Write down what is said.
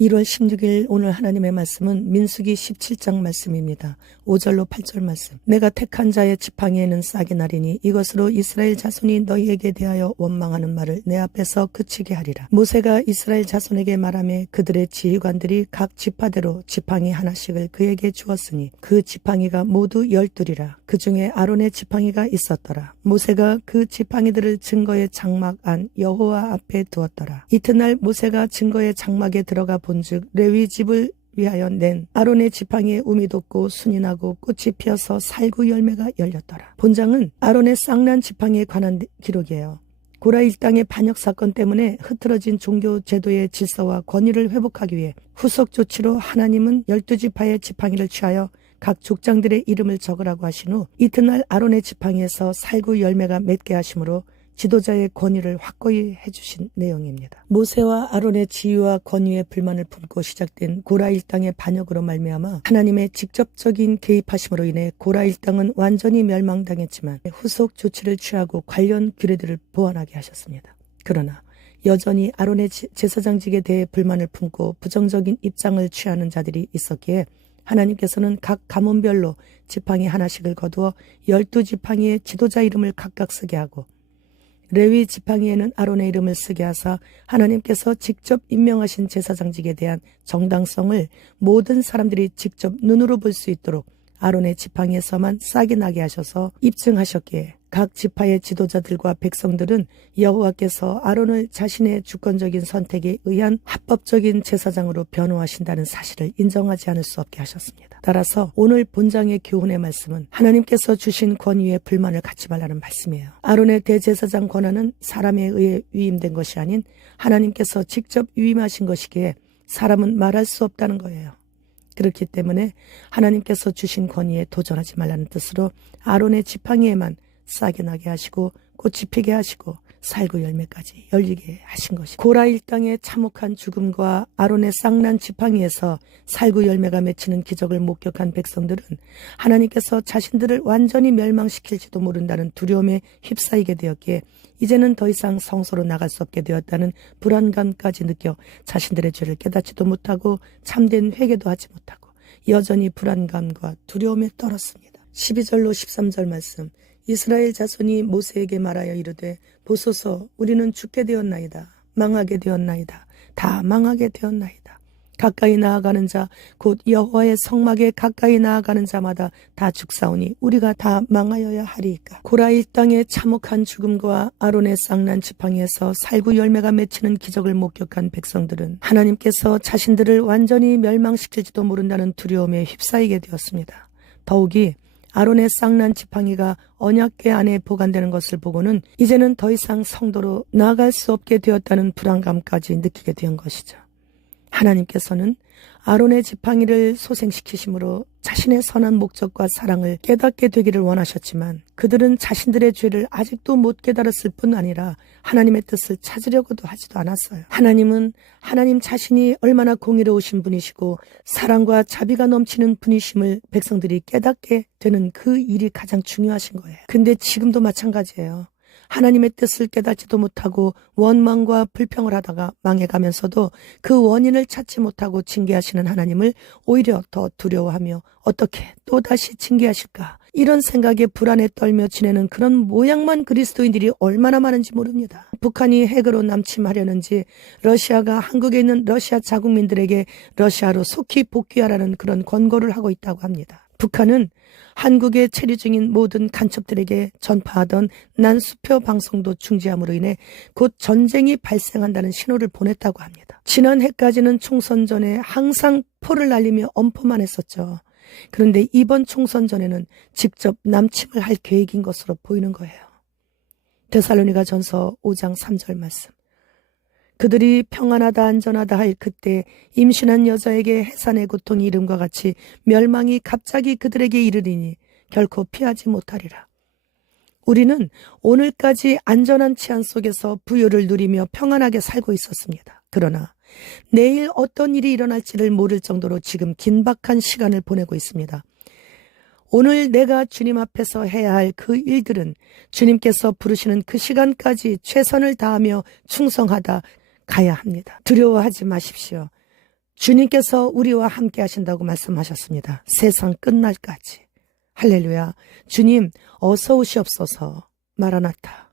1월 16일 오늘 하나님의 말씀은 민수기 17장 말씀입니다. 5절로 8절 말씀. 내가 택한 자의 지팡이에는 싹이 나리니 이것으로 이스라엘 자손이 너희에게 대하여 원망하는 말을 내 앞에서 그치게 하리라. 모세가 이스라엘 자손에게 말하며 그들의 지휘관들이 각 지파대로 지팡이 하나씩을 그에게 주었으니 그 지팡이가 모두 12이라. 그 중에 아론의 지팡이가 있었더라. 모세가 그 지팡이들을 증거의 장막 안 여호와 앞에 두었더라. 이튿날 모세가 증거의 장막에 들어가 본즉 레위 집을 위하여 낸 아론의 지팡이에 움이 돋고 순이 나고 꽃이 피어서 살구 열매가 열렸더라. 본장은 아론의 쌍난 지팡이에 관한 기록이에요. 고라 일당의 반역 사건 때문에 흐트러진 종교 제도의 질서와 권위를 회복하기 위해 후속 조치로 하나님은 12지파의 지팡이를 취하여 각 족장들의 이름을 적으라고 하신 후 이튿날 아론의 지팡이에서 살구 열매가 맺게 하심으로 지도자의 권위를 확고히 해주신 내용입니다. 모세와 아론의 지위와 권위에 불만을 품고 시작된 고라 일당의 반역으로 말미암아 하나님의 직접적인 개입하심으로 인해 고라 일당은 완전히 멸망당했지만 후속 조치를 취하고 관련 규례들을 보완하게 하셨습니다. 그러나 여전히 아론의 제사장직에 대해 불만을 품고 부정적인 입장을 취하는 자들이 있었기에 하나님께서는 각 가문별로 지팡이 하나씩을 거두어 12지팡이의 지도자 이름을 각각 쓰게 하고 레위 지팡이에는 아론의 이름을 쓰게 하사 하나님께서 직접 임명하신 제사장직에 대한 정당성을 모든 사람들이 직접 눈으로 볼 수 있도록 아론의 지팡이에서만 싹이 나게 하셔서 입증하셨기에 각 지파의 지도자들과 백성들은 여호와께서 아론을 자신의 주권적인 선택에 의한 합법적인 제사장으로 변호하신다는 사실을 인정하지 않을 수 없게 하셨습니다. 따라서 오늘 본장의 교훈의 말씀은 하나님께서 주신 권위에 불만을 갖지 말라는 말씀이에요. 아론의 대제사장 권한은 사람에 의해 위임된 것이 아닌 하나님께서 직접 위임하신 것이기에 사람은 말할 수 없다는 거예요. 그렇기 때문에 하나님께서 주신 권위에 도전하지 말라는 뜻으로 아론의 지팡이에만 싹이 나게 하시고 꽃이 피게 하시고 살구 열매까지 열리게 하신 것입니다. 고라 일당의 참혹한 죽음과 아론의 쌍난 지팡이에서 살구 열매가 맺히는 기적을 목격한 백성들은 하나님께서 자신들을 완전히 멸망시킬지도 모른다는 두려움에 휩싸이게 되었기에 이제는 더 이상 성소로 나갈 수 없게 되었다는 불안감까지 느껴 자신들의 죄를 깨닫지도 못하고 참된 회개도 하지 못하고 여전히 불안감과 두려움에 떨었습니다. 12절로 13절 말씀. 이스라엘 자손이 모세에게 말하여 이르되 보소서 우리는 죽게 되었나이다. 망하게 되었나이다. 다 망하게 되었나이다. 가까이 나아가는 자 곧 여호와의 성막에 가까이 나아가는 자마다 다 죽사오니 우리가 다 망하여야 하리이까. 고라 일당의 참혹한 죽음과 아론의 쌍난 지팡이에서 살구 열매가 맺히는 기적을 목격한 백성들은 하나님께서 자신들을 완전히 멸망시킬지도 모른다는 두려움에 휩싸이게 되었습니다. 더욱이 아론의 쌍난 지팡이가 언약궤 안에 보관되는 것을 보고는 이제는 더 이상 성도로 나아갈 수 없게 되었다는 불안감까지 느끼게 된 것이죠. 하나님께서는 아론의 지팡이를 소생시키심으로 자신의 선한 목적과 사랑을 깨닫게 되기를 원하셨지만 그들은 자신들의 죄를 아직도 못 깨달았을 뿐 아니라 하나님의 뜻을 찾으려고도 하지도 않았어요. 하나님은 하나님 자신이 얼마나 공의로우신 분이시고 사랑과 자비가 넘치는 분이심을 백성들이 깨닫게 되는 그 일이 가장 중요하신 거예요. 근데 지금도 마찬가지예요. 하나님의 뜻을 깨닫지도 못하고 원망과 불평을 하다가 망해가면서도 그 원인을 찾지 못하고 징계하시는 하나님을 오히려 더 두려워하며 어떻게 또다시 징계하실까 이런 생각에 불안에 떨며 지내는 그런 모양만 그리스도인들이 얼마나 많은지 모릅니다. 북한이 핵으로 남침하려는지 러시아가 한국에 있는 러시아 자국민들에게 러시아로 속히 복귀하라는 그런 권고를 하고 있다고 합니다. 북한은 한국에 체류 중인 모든 간첩들에게 전파하던 난수표 방송도 중지함으로 인해 곧 전쟁이 발생한다는 신호를 보냈다고 합니다. 지난해까지는 총선 전에 항상 포를 날리며 엄포만 했었죠. 그런데 이번 총선 전에는 직접 남침을 할 계획인 것으로 보이는 거예요. 데살로니가 전서 5장 3절 말씀. 그들이 평안하다 안전하다 할 그때 임신한 여자에게 해산의 고통이 이름과 같이 멸망이 갑자기 그들에게 이르리니 결코 피하지 못하리라. 우리는 오늘까지 안전한 치안 속에서 부유를 누리며 평안하게 살고 있었습니다. 그러나 내일 어떤 일이 일어날지를 모를 정도로 지금 긴박한 시간을 보내고 있습니다. 오늘 내가 주님 앞에서 해야 할 그 일들은 주님께서 부르시는 그 시간까지 최선을 다하며 충성하다 가야 합니다. 두려워하지 마십시오. 주님께서 우리와 함께 하신다고 말씀하셨습니다. 세상 끝날까지. 할렐루야. 주님 어서 오시옵소서. 마라나타.